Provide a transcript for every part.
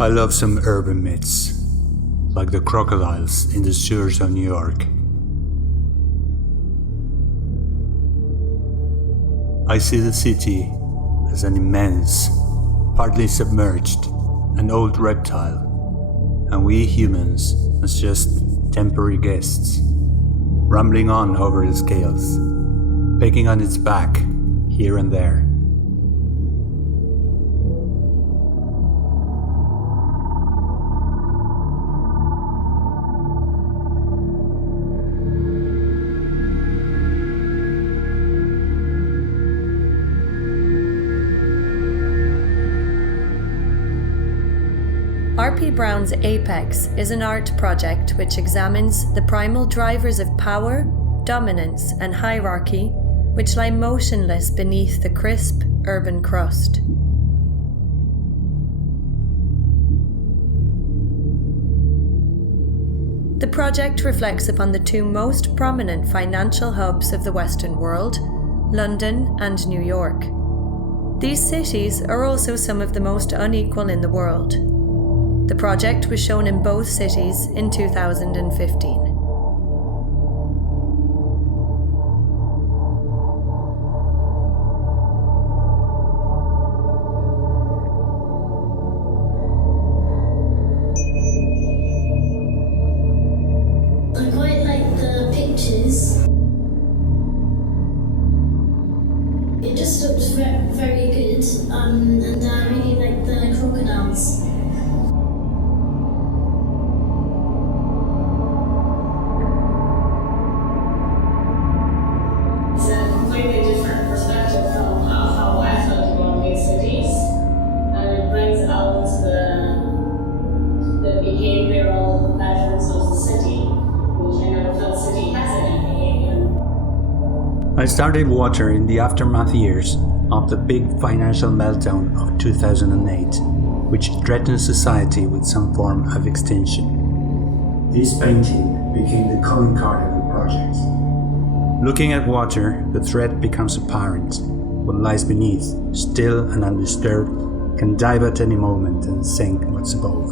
I love some urban myths, like the crocodiles in the sewers of New York. I see the city as an immense, partly submerged, and old reptile, and we humans as just temporary guests, rambling on over the scales, pecking on its back here and there. R.P. Browne's Apex is an art project which examines the primal drivers of power, dominance, and hierarchy which lie motionless beneath the crisp urban crust. The project reflects upon the two most prominent financial hubs of the Western world, London and New York. These cities are also some of the most unequal in the world. The project was shown in both cities in 2015. I quite like the pictures. It just looks very good, and I really like the crocodiles. It's a completely different perspective from how I felt about big cities, and it brings out the behavioral patterns of the city, which I never felt city has any behavior. I started Water in the aftermath years of the big financial meltdown of 2008, which threatened society with some form of extinction. This painting became the calling card of the project. Looking at water, the threat becomes apparent. What lies beneath, still and undisturbed, can dive at any moment and sink what's above.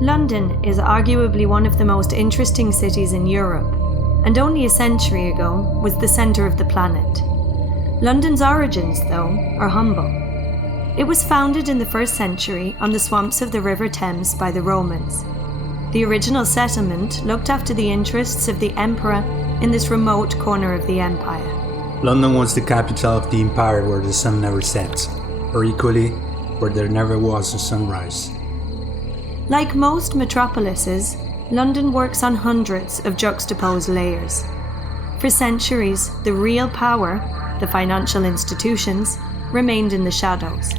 London is arguably one of the most interesting cities in Europe, and only a century ago was the centre of the planet. London's origins, though, are humble. It was founded in the 1st century on the swamps of the River Thames by the Romans. The original settlement looked after the interests of the emperor in this remote corner of the empire. London was the capital of the empire where the sun never set, or equally, where there never was a sunrise. Like most metropolises, London works on hundreds of juxtaposed layers. For centuries, the real power, the financial institutions, remained in the shadows.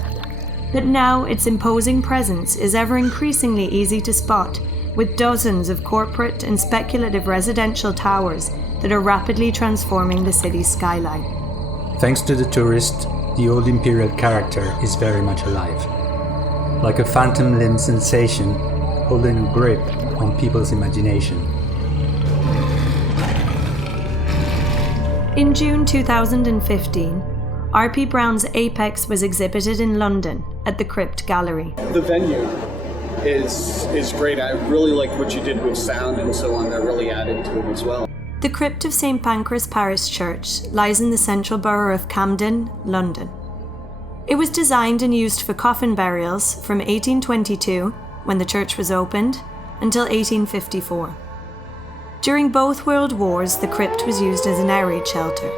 But now its imposing presence is ever increasingly easy to spot, with dozens of corporate and speculative residential towers that are rapidly transforming the city's skyline. Thanks to the tourist, the old imperial character is very much alive. Like a phantom limb sensation, holding a grip on people's imagination. In June 2015, R.P. Browne's Apex was exhibited in London at the Crypt Gallery. The venue is great. I really like what you did with sound and so on. That really added to it as well. The crypt of St. Pancras Parish Church lies in the central borough of Camden, London. It was designed and used for coffin burials from 1822, when the church was opened, until 1854. During both World Wars, the crypt was used as an air raid shelter.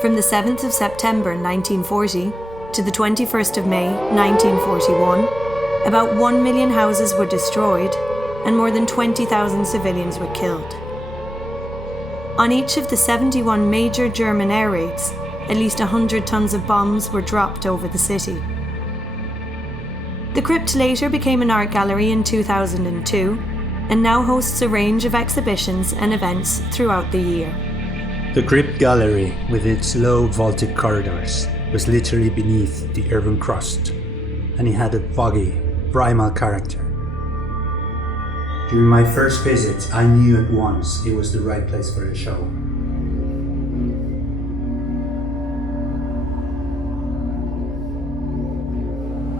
From the 7th of September 1940 to the 21st of May 1941, about 1 million houses were destroyed and more than 20,000 civilians were killed. On each of the 71 major German air raids, at least 100 tons of bombs were dropped over the city. The crypt later became an art gallery in 2002 and now hosts a range of exhibitions and events throughout the year. The Crypt Gallery, with its low vaulted corridors, was literally beneath the urban crust, and it had a foggy, primal character. During my first visit, I knew at once it was the right place for the show.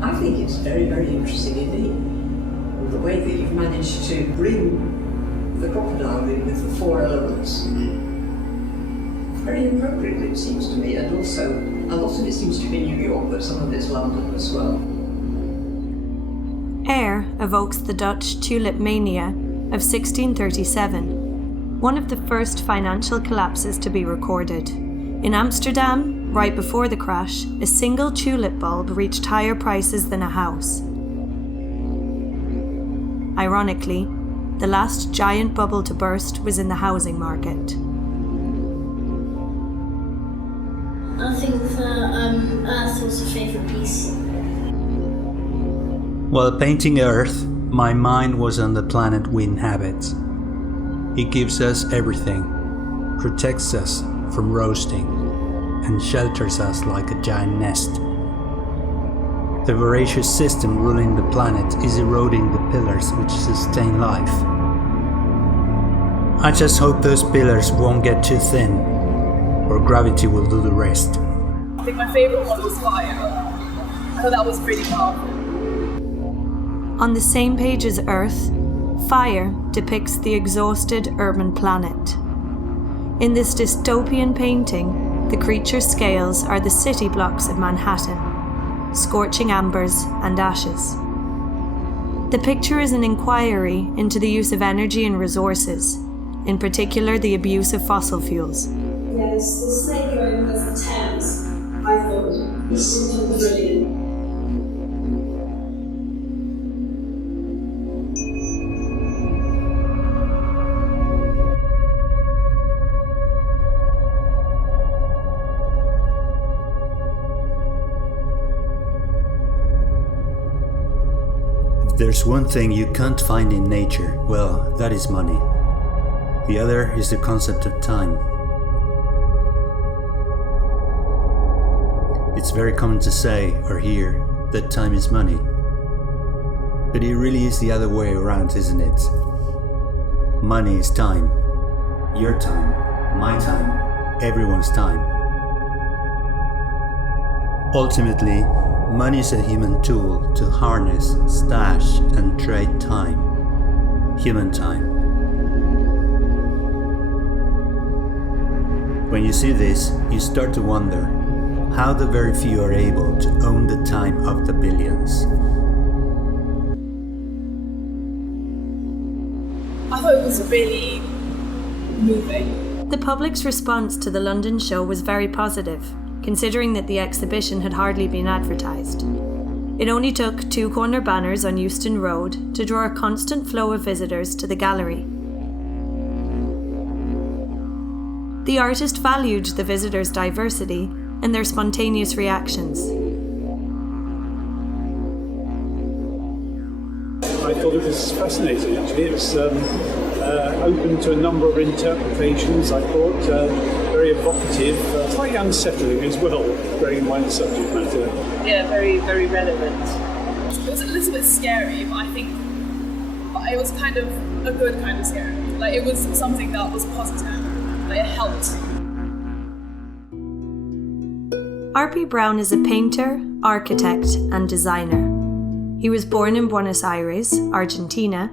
I think it's very, very interesting indeed. The way that you've managed to bring the crocodile in with the four elements. Very appropriate, it seems to me, and also a lot of it seems to be New York, but some of it's London as well. Air evokes the Dutch tulip mania of 1637, one of the first financial collapses to be recorded. In Amsterdam, right before the crash, a single tulip bulb reached higher prices than a house. Ironically, the last giant bubble to burst was in the housing market. I think that Earth was a favourite piece. While painting Earth, my mind was on the planet we inhabit. It gives us everything, protects us from roasting, and shelters us like a giant nest. The voracious system ruling the planet is eroding the pillars which sustain life. I just hope those pillars won't get too thin, or gravity will do the rest. I think my favourite one was Fire. I thought that was pretty powerful. On the same page as Earth, Fire depicts the exhausted urban planet. In this dystopian painting, the creature scales are the city blocks of Manhattan, scorching ambers and ashes. The picture is an inquiry into the use of energy and resources, in particular the abuse of fossil fuels. Yes, the snake going with the Thames, I thought, was simply brilliant. If there's one thing you can't find in nature, well, that is money. The other is the concept of time. It's very common to say or hear that time is money. But it really is the other way around, isn't it? Money is time. Your time, my time, everyone's time. Ultimately, money is a human tool to harness, stash, and trade time. Human time. When you see this, you start to wonder how the very few are able to own the time of the billions. I thought it was really moving. The public's response to the London show was very positive, considering that the exhibition had hardly been advertised. It only took 2 corner banners on Euston Road to draw a constant flow of visitors to the gallery. The artist valued the visitors' diversity and their spontaneous reactions. I thought it was fascinating, actually. It was open to a number of interpretations, I thought. Very evocative, slightly unsettling as well, bearing in mind the subject matter. Yeah, very, very relevant. It was a little bit scary, but I think it was kind of a good kind of scary. Like, it was something that was positive. Like, it helped. R.P. Browne is a painter, architect, and designer. He was born in Buenos Aires, Argentina,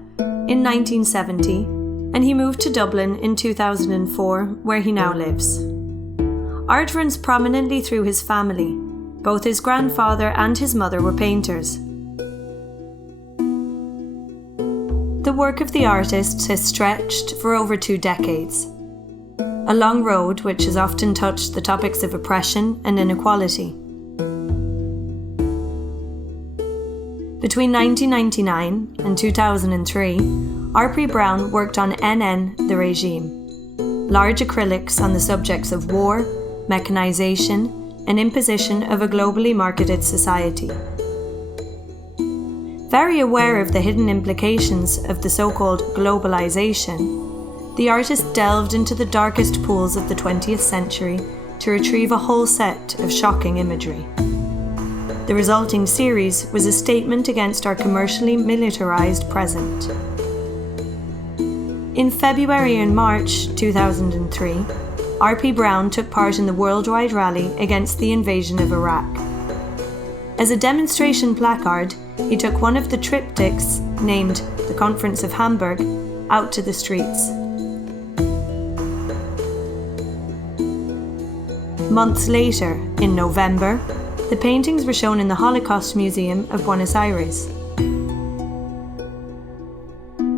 in 1970, and he moved to Dublin in 2004, where he now lives. Art runs prominently through his family. Both his grandfather and his mother were painters. The work of the artists has stretched for over 2 decades. A long road which has often touched the topics of oppression and inequality. Between 1999 and 2003, R.P. Browne worked on NN, the regime, large acrylics on the subjects of war, mechanization, and imposition of a globally marketed society. Very aware of the hidden implications of the so-called globalization, the artist delved into the darkest pools of the 20th century to retrieve a whole set of shocking imagery. The resulting series was a statement against our commercially militarized present. In February and March 2003, R.P. Browne took part in the worldwide rally against the invasion of Iraq. As a demonstration placard, he took one of the triptychs, named the Conference of Hamburg, out to the streets. Months later, in November, the paintings were shown in the Holocaust Museum of Buenos Aires.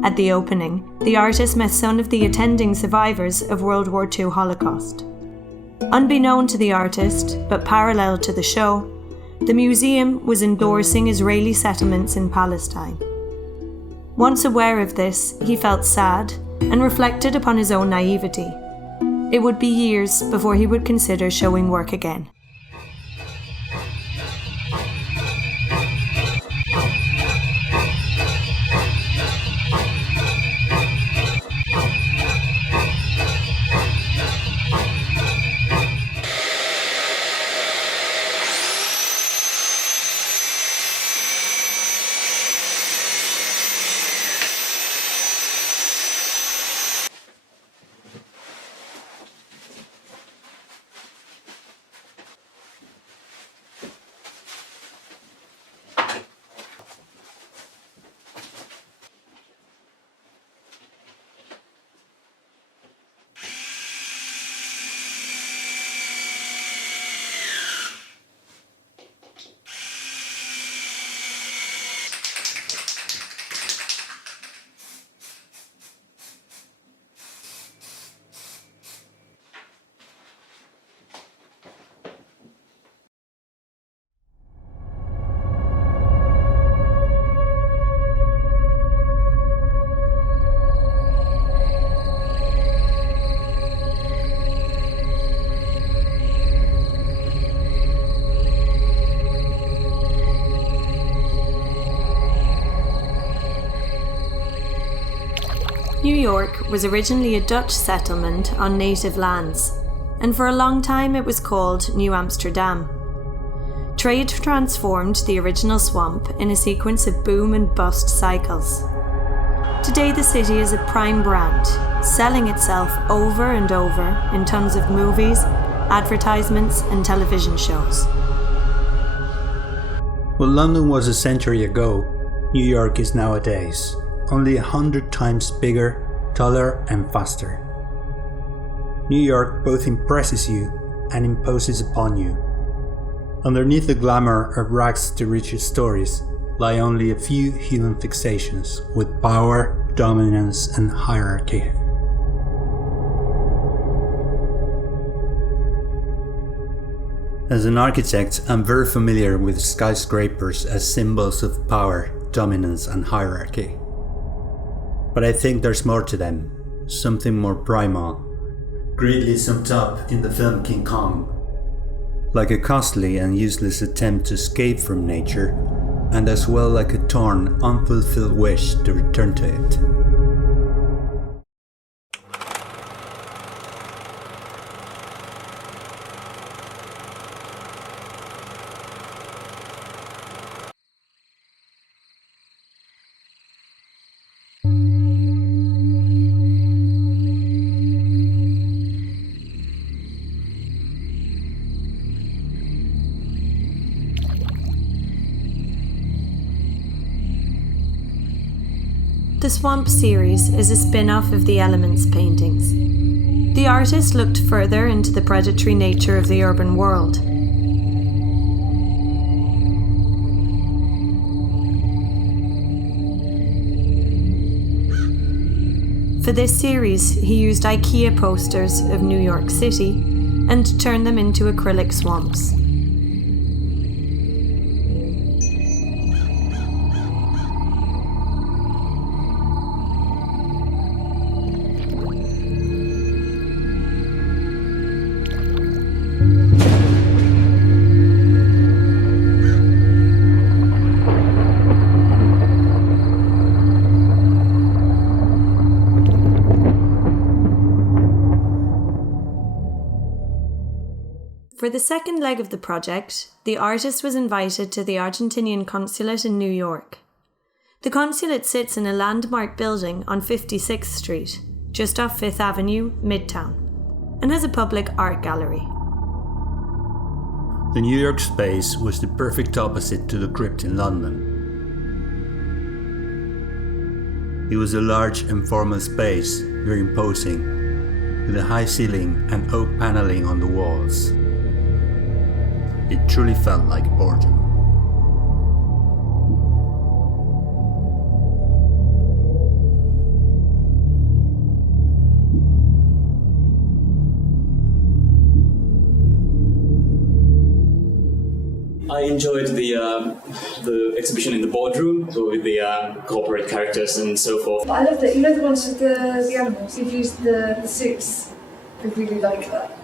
At the opening, the artist met some of the attending survivors of World War II Holocaust. Unbeknown to the artist, but parallel to the show, the museum was endorsing Israeli settlements in Palestine. Once aware of this, he felt sad and reflected upon his own naivety. It would be years before he would consider showing work again. New York was originally a Dutch settlement on native lands, and for a long time it was called New Amsterdam. Trade transformed the original swamp in a sequence of boom and bust cycles. Today the city is a prime brand, selling itself over and over in tons of movies, advertisements and television shows. What London was a century ago, New York is nowadays. Only 100 times bigger, taller and faster. New York both impresses you and imposes upon you. Underneath the glamour of rags to riches stories lie only a few human fixations with power, dominance and hierarchy. As an architect, I'm very familiar with skyscrapers as symbols of power, dominance and hierarchy. But I think there's more to them, something more primal, greatly summed up in the film King Kong. Like a costly and useless attempt to escape from nature, and as well like a torn, unfulfilled wish to return to it. The Swamp series is a spin-off of the Elements paintings. The artist looked further into the predatory nature of the urban world. For this series, he used IKEA posters of New York City and turned them into acrylic swamps. For the second leg of the project, the artist was invited to the Argentinian consulate in New York. The consulate sits in a landmark building on 56th Street, just off 5th Avenue, Midtown, and has a public art gallery. The New York space was the perfect opposite to the crypt in London. It was a large and formal space, very imposing, with a high ceiling and oak paneling on the walls. It truly felt like a boardroom. I enjoyed the exhibition in the boardroom, so with the corporate characters and so forth. I loved it. You know the ones with the animals? You've used the suits. I really like that.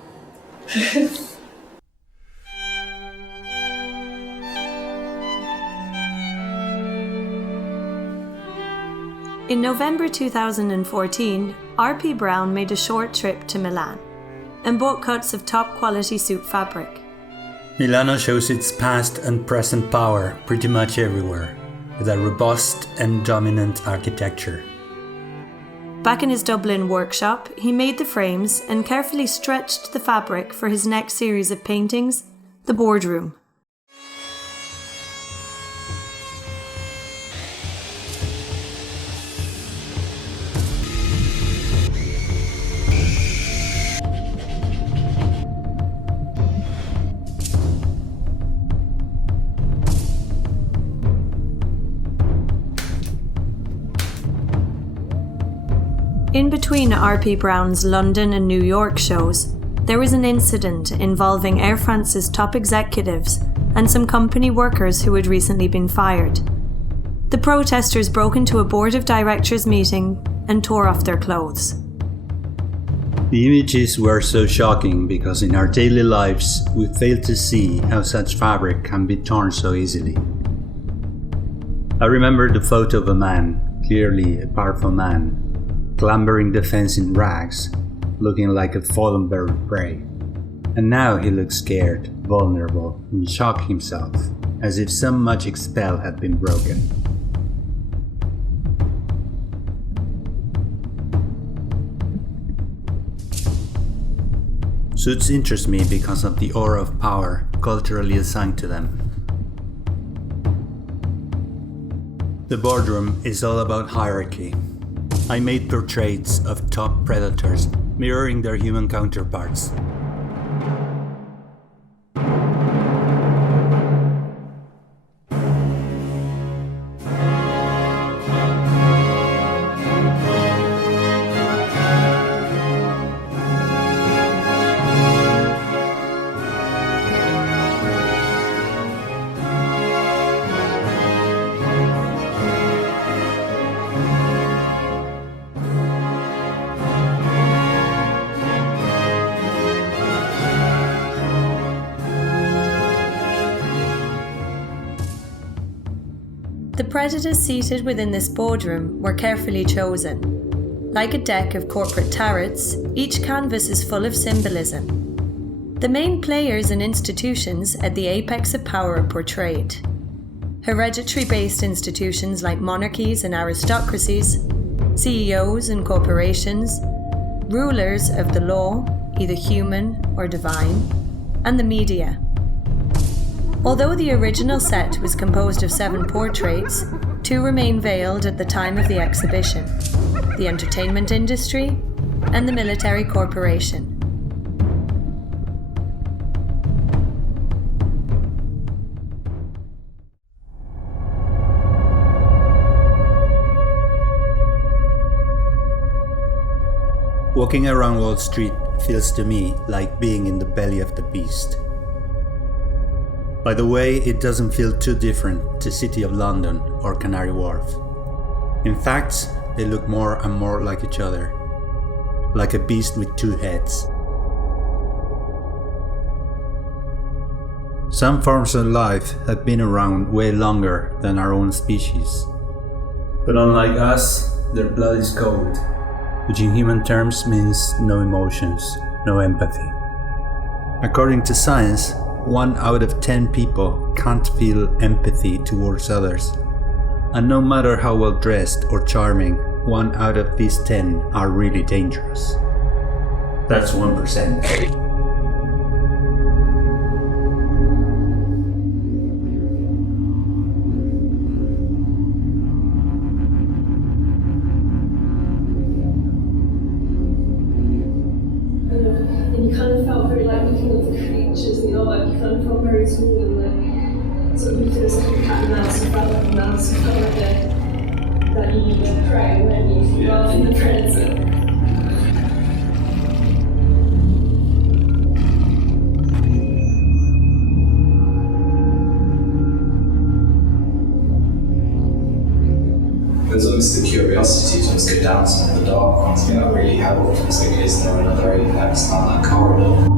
In November 2014, R.P. Browne made a short trip to Milan and bought cuts of top quality suit fabric. Milano shows its past and present power pretty much everywhere, with a robust and dominant architecture. Back in his Dublin workshop, he made the frames and carefully stretched the fabric for his next series of paintings, The Boardroom. In between R.P. Browne's London and New York shows, there was an incident involving Air France's top executives and some company workers who had recently been fired. The protesters broke into a board of directors meeting and tore off their clothes. The images were so shocking because in our daily lives we fail to see how such fabric can be torn so easily. I remember the photo of a man, clearly a powerful man, clambering the fence in rags, looking like a fallen bird of prey. And now he looks scared, vulnerable, in shock himself, as if some magic spell had been broken. Suits interest me because of the aura of power culturally assigned to them. The boardroom is all about hierarchy. I made portraits of top predators, mirroring their human counterparts. The predators seated within this boardroom were carefully chosen. Like a deck of corporate tarots, each canvas is full of symbolism. The main players and institutions at the apex of power are portrayed. Hereditary-based institutions like monarchies and aristocracies, CEOs and corporations, rulers of the law, either human or divine, and the media. Although the original set was composed of 7 portraits, 2 remain veiled at the time of the exhibition: the entertainment industry and the military corporation. Walking around Wall Street feels to me like being in the belly of the beast. By the way, it doesn't feel too different to City of London or Canary Wharf. In fact, they look more and more like each other, like a beast with 2 heads. Some forms of life have been around way longer than our own species. But unlike us, their blood is cold, which in human terms means no emotions, no empathy. According to science, 1 out of 10 people can't feel empathy towards others. And no matter how well dressed or charming, 1 out of these 10 are really dangerous. That's 1%. And you kind of felt very like looking at the creatures, you know, like you kind of felt very small and like sort of looked at this kind of cat and mouse and felt like a mouse and felt like that you were prey when you rather than the predator. There's always the curiosity to just go down some of the dark ones. I mean, really how autistic is there another apex down that corridor?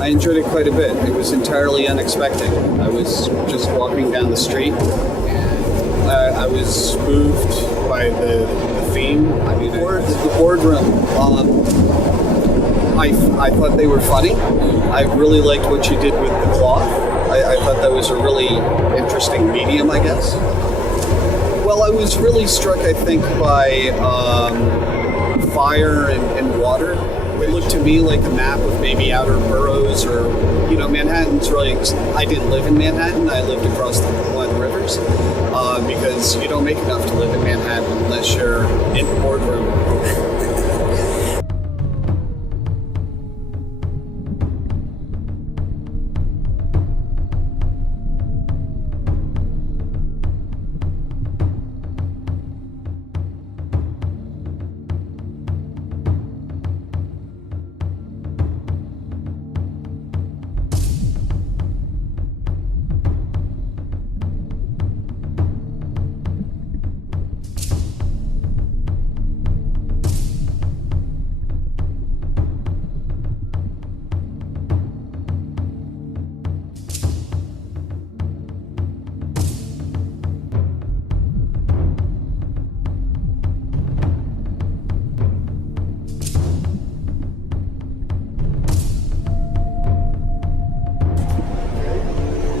I enjoyed it quite a bit. It was entirely unexpected. I was just walking down the street. I was moved by the theme. I mean, the boardroom. I thought they were funny. I really liked what you did with the cloth. I thought that was a really interesting medium, I guess. Well, I was really struck, I think, by fire and water. It looked to me like a map of maybe outer boroughs or, you know, Manhattan's really, I didn't live in Manhattan, I lived across the One Rivers, because you don't make enough to live in Manhattan unless you're in the boardroom.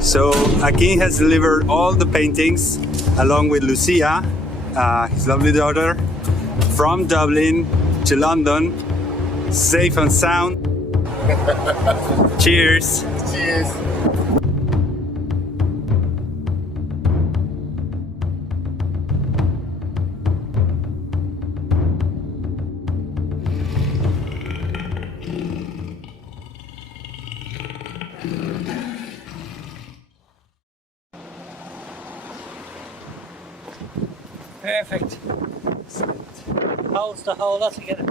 So Akin has delivered all the paintings along with Lucia, his lovely daughter, from Dublin to London, safe and sound. Cheers. Cheers. Perfect. Holds the whole lot together.